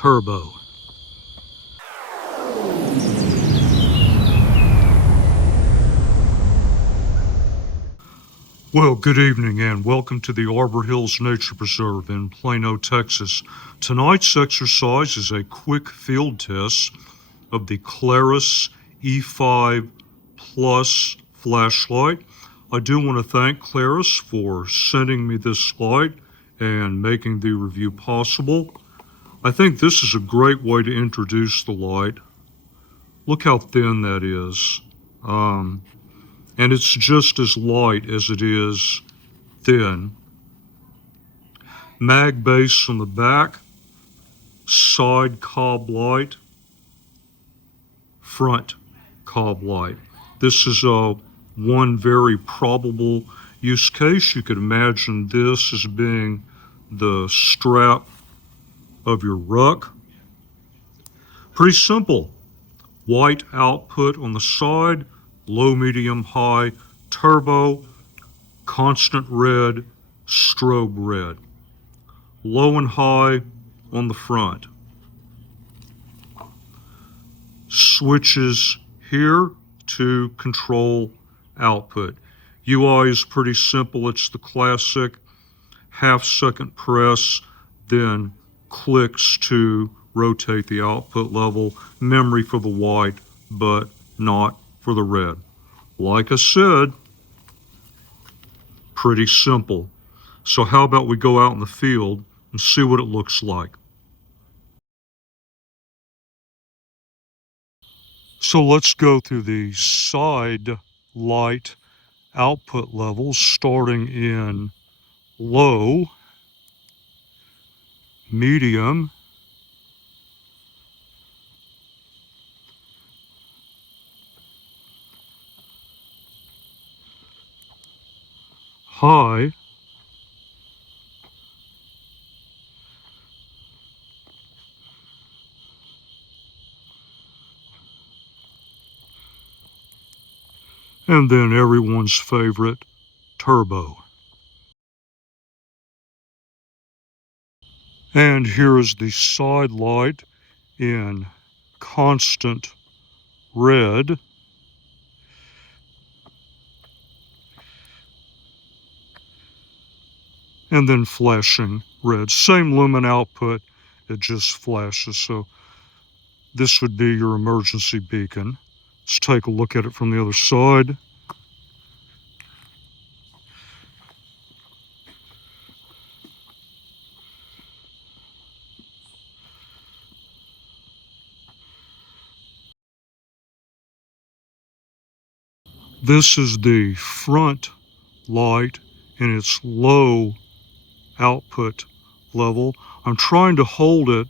turbo. Well, good evening and welcome to the Arbor Hills Nature Preserve in Plano, Texas. Tonight's exercise is a quick field test of the KLARUS E5 Plus Flashlight. I do want to thank KLARUS for sending me this light and making the review possible. I think this is a great way to introduce the light. Look how thin that is. And it's just as light as it is thin. Mag base on the back, side COB light, front COB light. This is one very probable use case. You could imagine this as being the strap of your ruck. Pretty simple. White output on the side, low, medium, high, turbo, constant red, strobe red. Low and high on the front. Switches here to control output. UI is pretty simple. It's the classic half-second press, then clicks to rotate the output level. Memory for the white, but not for the red. Like I said, pretty simple. So how about we go out in the field and see what it looks like. So let's go through the side light output levels, starting in low, medium, high, and then everyone's favorite, turbo. And here is the side light in constant red. And then flashing red. Same lumen output, it just flashes. So this would be your emergency beacon. Let's take a look at it from the other side. This is the front light in its low output level. I'm trying to hold it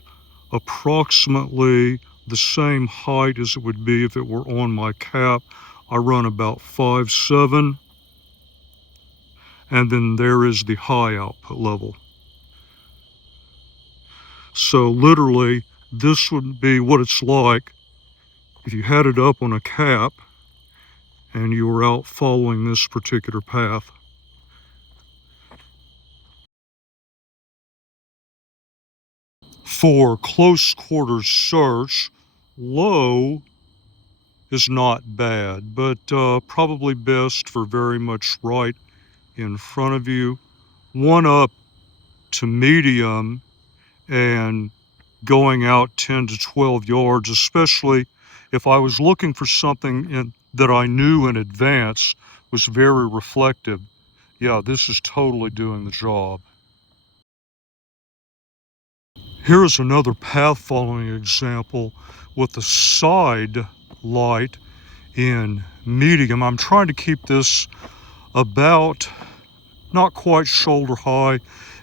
approximately the same height as it would be if it were on my cap. I run about 5'7", and then there is the high output level. So literally, this would be what it's like if you had it up on a cap and you were out following this particular path. For close quarters search, low is not bad, but probably best for very much right in front of you. One up to medium and going out 10 to 12 yards, especially if I was looking for something that I knew in advance was very reflective. Yeah, this is totally doing the job. Here is another path following example with the side light in medium. I'm trying to keep this about not quite shoulder high,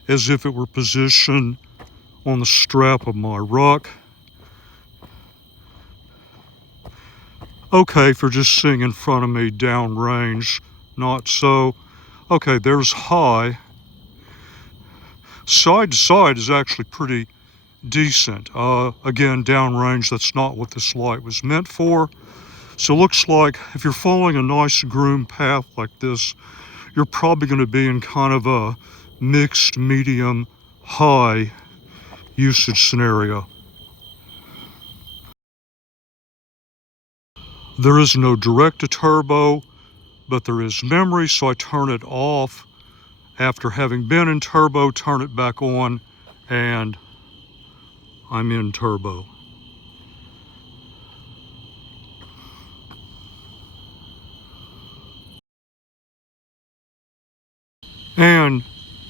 as if it were positioned on the strap of my ruck. Okay, for just seeing in front of me downrange, not so. Okay, there's high. Side to side is actually pretty decent. Again, downrange, that's not what this light was meant for. So it looks like if you're following a nice groomed path like this, you're probably going to be in kind of a mixed medium high usage scenario. There is no direct to turbo, but there is memory, so I turn it off. After having been in turbo, turn it back on, and I'm in turbo. And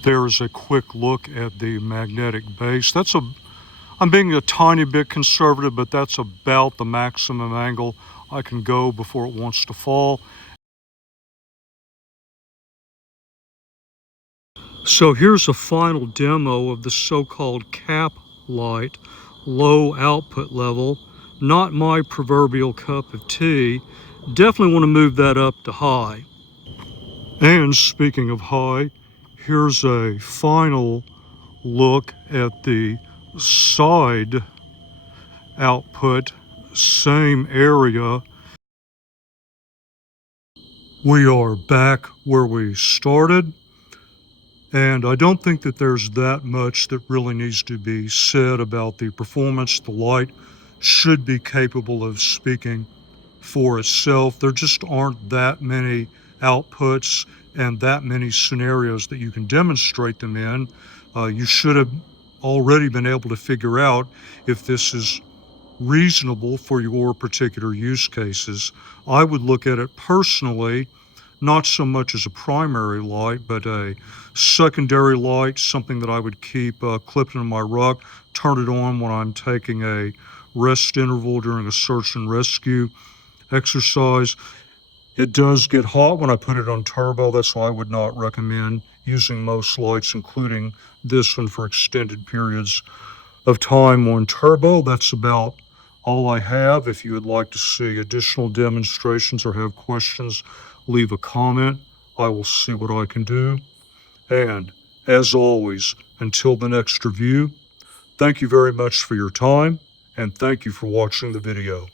there's a quick look at the magnetic base. I'm being a tiny bit conservative, but that's about the maximum angle I can go before it wants to fall. So here's a final demo of the so-called cap light, low output level. Not my proverbial cup of tea. Definitely want to move that up to high. And speaking of high, here's a final look at the side output, same area. We are back where we started, and I don't think that there's that much that really needs to be said about the performance. The light should be capable of speaking for itself. There just aren't that many outputs and that many scenarios that you can demonstrate them in. You should have already been able to figure out if this is reasonable for your particular use cases. I would look at it personally, not so much as a primary light, but a secondary light, something that I would keep clipped into my ruck, turn it on when I'm taking a rest interval during a search and rescue exercise. It does get hot when I put it on turbo. That's why I would not recommend using most lights, including this one, for extended periods of time on turbo. That's about all I have. If you would like to see additional demonstrations or have questions, leave a comment. I will see what I can do. And as always, until the next review, thank you very much for your time, and thank you for watching the video.